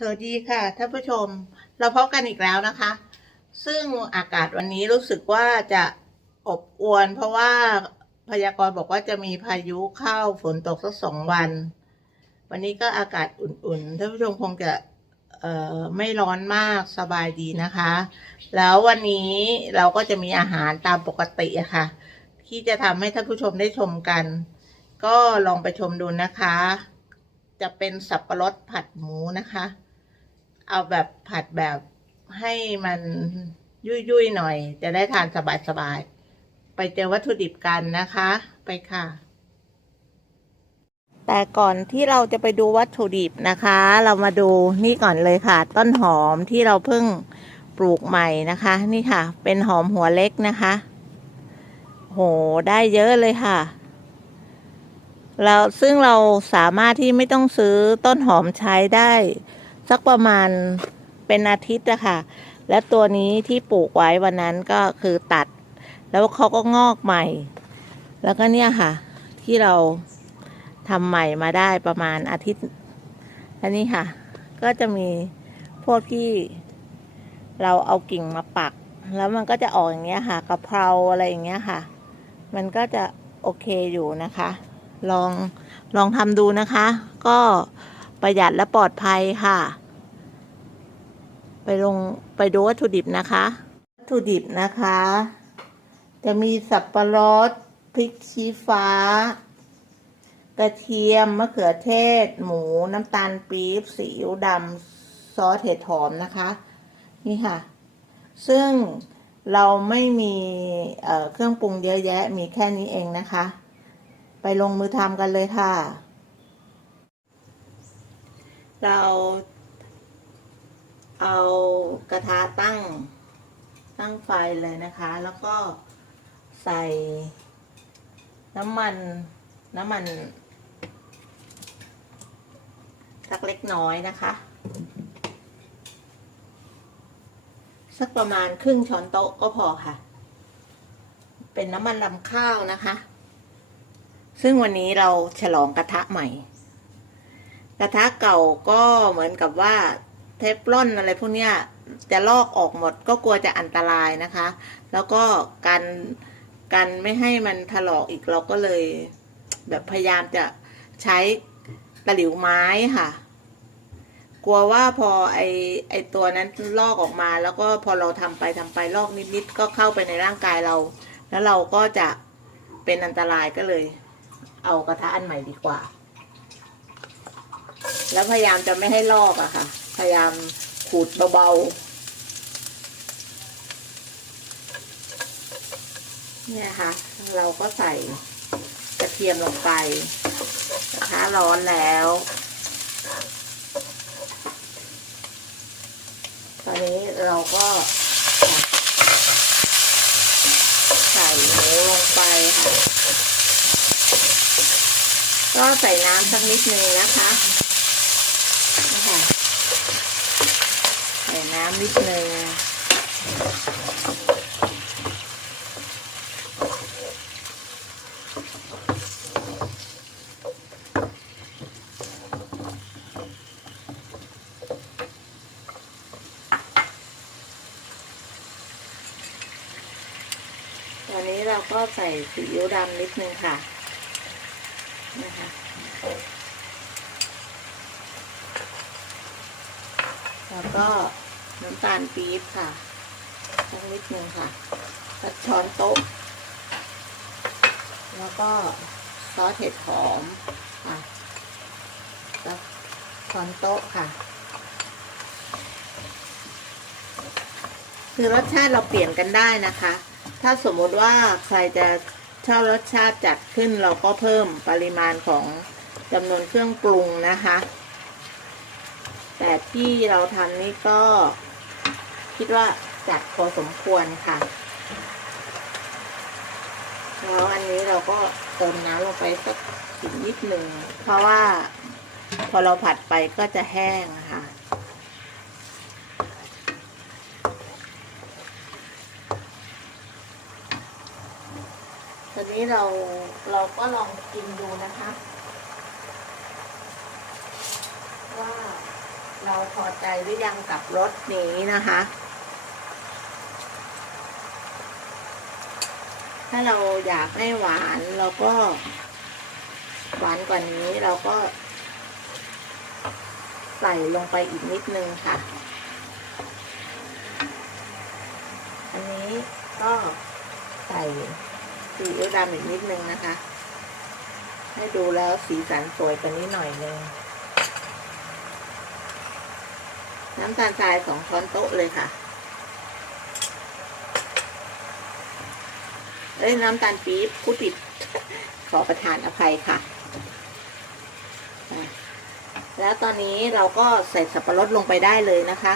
สวัสดีค่ะท่านผู้ชมเราพบกันอีกแล้วนะคะ ซึ่งอากาศวันนี้รู้สึกว่าจะอบอวน เพราะว่าพยากรณ์บอกว่าจะมีพายุเข้าฝนตกสักสองวัน วันนี้ก็อากาศอุ่นๆท่านผู้ชมคงจะไม่ร้อนมากสบายดีนะคะ แล้ววันนี้เราก็จะมีอาหารตามปกติะค่ะ ที่จะทำให้ท่านผู้ชมได้ชมกัน ก็ลองไปชมดูนะคะ จะเป็นสับปะรดผัดหมูนะคะ เอาแบบผัดแบบให้มันยุ่ยๆหน่อย จะได้ทานสบายๆ ไปเจอวัตถุดิบกันนะคะ ไปค่ะ แต่ก่อนที่เราจะไปดูวัตถุดิบนะคะ เรามาดูนี่ก่อนเลยค่ะ ต้นหอมที่เราเพิ่งปลูกใหม่นะคะ นี่ค่ะ เป็นหอมหัวเล็กนะคะ โหได้เยอะเลยค่ะเราซึ่งเราสามารถที่ไม่ต้องซื้อต้นหอมใช้ได้ สักประมาณเป็นอาทิตย์อะค่ะ และตัวนี้ที่ปลูกไว้วันนั้นก็คือตัด แล้วเขาก็งอกใหม่ แล้วก็เนี่ยค่ะ ที่เราทำใหม่มาได้ประมาณอาทิตย์ อันนี้ค่ะ ก็จะมีพวกที่เราเอากิ่งมาปัก แล้วมันก็จะออกอย่างเงี้ยค่ะกะเพราอะไรอย่างเงี้ยค่ะ มันก็จะโอเคอยู่นะคะ ลองลองทำดูนะคะ ก็ประหยัดและปลอดภัยค่ะ ไปลงไปดูวัตถุดิบนะคะ วัตถุดิบนะคะ จะมีสับปะรดพริกชี้ฟ้า กระเทียม มะเขือเทศ หมู น้ำตาลปี๊บซีอิ๊วดำซอสเห็ดหอมนะคะ นี่ค่ะ ซึ่งเราไม่มีเเครื่องปรุงเยอะแยะ มีแค่นี้เองนะคะ ไปลงมือทำกันเลยค่ะ เรา เอากระทะตั้งตั้งไฟเลยนะคะ แล้วก็ใส่น้ำมันน้ำมันสักเล็กน้อยนะคะ สักประมาณครึ่งช้อนโต๊ะก็พอค่ะ เป็นน้ำมันลำข้าวนะคะ ซึ่งวันนี้เราฉลองกระทะใหม่ กระทะเก่าก็เหมือนกับว่า เทฟลอนอะไรพวกเนี้ยจะลอกออกหมดก็กลัวจะอันตรายนะคะ แล้วก็กันกันไม่ให้มันถลอกอีกเราก็เลย แบบพยายามจะใช้ตะหลิวไม้ค่ะ กลัวว่าพอไอไอตัวนั้นลอกออกมา แล้วก็พอเราทำไปทำไปลอกนิดๆก็เข้าไปในร่างกายเรา แล้วเราก็จะเป็นอันตรายก็เลย เอากระทะอันใหม่ดีกว่า แล้วพยายามจะไม่ให้ลอกอะค่ะ พยายามขูดเบาๆ เนี่ยค่ะ เราก็ใส่กระเทียมลงไปกระทะร้อนแล้ว ตอนนี้เราก็ใส่หมูลงไปค่ะ ก็ใส่น้ำสักนิดนึงนะคะนี่ค่ะ ใส่น้ำนิดนึงตอนนี้เราก็ใส่ซีอิ๊วดำนิดนึงค่ะ นะคะแล้วก็ น้ำตาลปี๊บค่ะสักนิดนึงค่ะสักช้อนโต๊ะ แล้วก็ซอสเห็ดหอมค่ะสักช้อนโต๊ะค่ะ คือรสชาติเราเปลี่ยนกันได้นะคะ ถ้าสมมติว่าใครจะชอบรสชาติจัดขึ้นเราก็เพิ่มปริมาณของจำนวนเครื่องปรุงนะคะ แต่ที่เราทำนี่ก็ คิดว่าจัดพอสมควรค่ะแล้วอันนี้เราก็เติมน้ำลงไปสักอีกนิดหนึ่งเพราะว่าพอเราผัดไปก็จะแห้งอะค่ะตอนนี้เราเราก็ลองกินดูนะคะ ว่าเราพอใจหรือยังกับรสนี้นะคะ ถ้าเราอยากให้หวานเราก็ หวานกว่านี้เราก็ ใส่ลงไปอีกนิดนึงค่ะ อันนี้ก็ใส่ซีอิ๊วดำอีกนิดนึงนะคะ ให้ดูแล้วสีสันสวยกว่านี้หน่อยนึงน้ำตาลทรายสองช้อนโต๊ะเลยค่ะ เอ้ยน้ำตาลปี๊บผู้ผิด ขอประทานอภัยค่ะ แล้วตอนนี้เราก็ใส่สับปะรดลงไปได้เลยนะคะ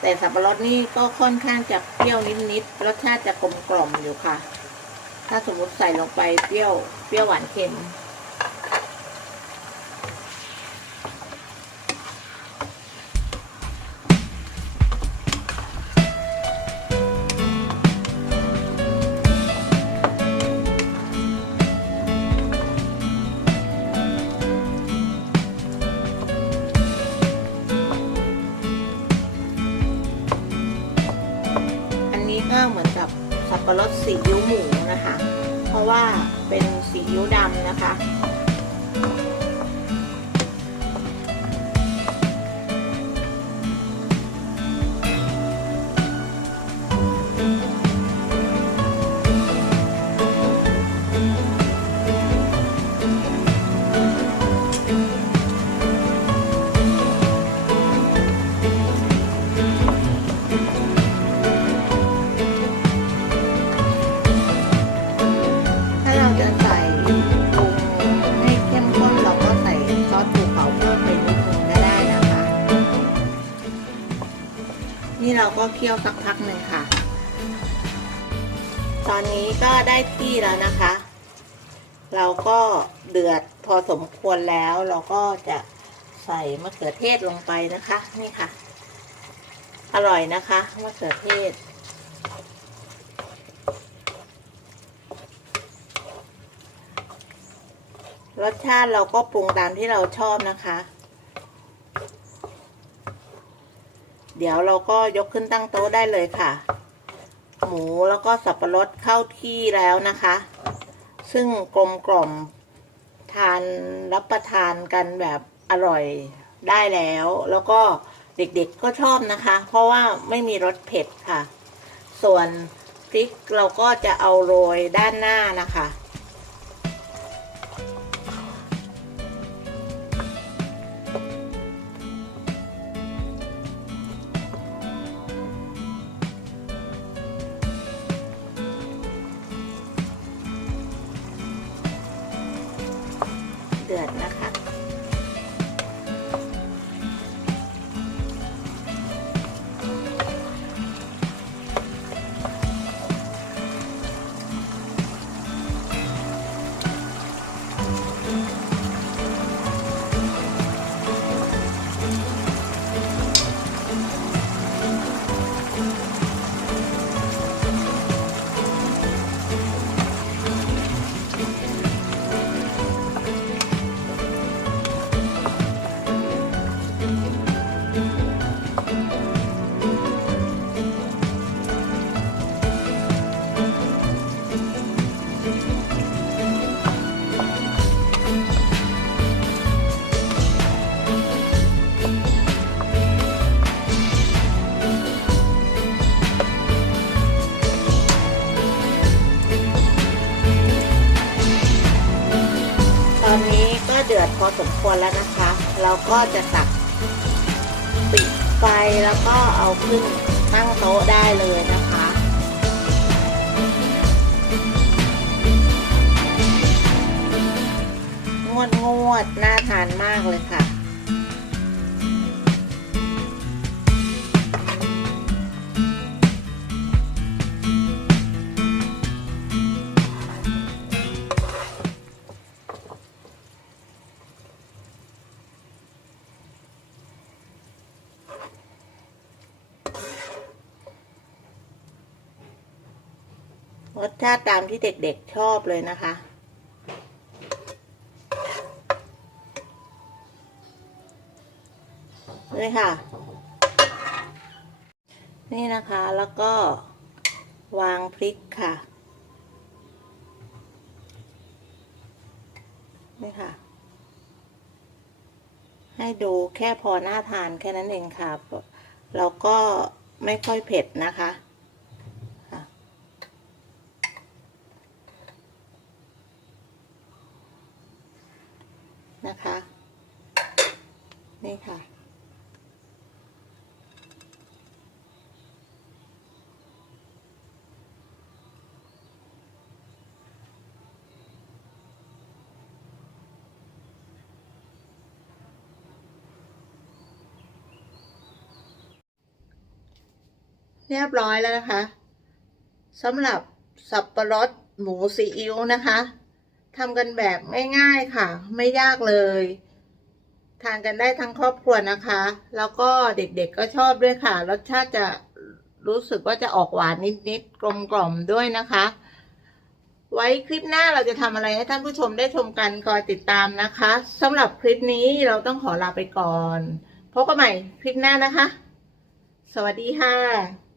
แต่สับปะรดนี่ก็ค่อนข้างจะเปรี้ยวนิดๆรสชาติจะกลมกล่อมอยู่ค่ะ ถ้าสมมติใส่ลงไปเปรี้ยวเปรี้ยวหวานเค็ม รดสีอิ้วหมูนะคะ เพราะว่าเป็นสีอิ้วดำนะคะ ใส่ปรุงให้เข้มข้นเราก็ใส่ซอสภูเขาเพิ่มไปนิดนึงก็ได้นะคะ นี่เราก็เคี่ยวสักพักหนึ่งค่ะ ตอนนี้ก็ได้ที่แล้วนะคะ เราก็เดือดพอสมควรแล้วเราก็จะใส่มะเขือเทศลงไปนะคะ นี่ค่ะ อร่อยนะคะมะเขือเทศ รสชาติเราก็ปรุงตามที่เราชอบนะคะ เดี๋ยวเราก็ยกขึ้นตั้งโต๊ะได้เลยค่ะ หมูแล้วก็สับปะรดเข้าที่แล้วนะคะ ซึ่งกลมกล่อมทานรับประทานกันแบบอร่อยได้แล้ว แล้วก็เด็กๆก็ชอบนะคะ เพราะว่าไม่มีรสเผ็ดค่ะ ส่วนพริกเราก็จะเอาโรยด้านหน้านะคะ ดือดนะคะ เดือดพอสมควรแล้วนะคะ เราก็จะตักปิดไฟแล้วก็เอาขึ้นตั้งโต๊ะได้เลยนะคะงวดงวดน่าทานมากเลยค่ะ รสชาติตามที่เด็กๆชอบเลยนะคะเด้วยค่ะ นี่นะคะแล้วก็วางพริกค่ะ นี่ค่ะ ให้ดูแค่พอหน้าทานแค่นั้นเองค่ะแล้วก็ไม่ค่อยเผ็ดนะคะ นี่ค่ะ เรียบร้อยแล้วนะคะสำหรับสับปะรดหมูซีอิ๊วนะคะทำกันแบบง่ายๆค่ะ ไม่ยากเลย ทานกันได้ทั้งครอบครัวนะคะ แล้วก็เด็กๆก็ชอบด้วยค่ะ รสชาติจะรู้สึกว่าจะออกหวานนิดๆ กลมๆด้วยนะคะ ไว้คลิปหน้าเราจะทำอะไรให้ท่านผู้ชมได้ชมกันคอยติดตามนะคะสำหรับคลิปนี้เราต้องขอลาไปก่อน พบกันใหม่คลิปหน้านะคะ สวัสดีค่ะ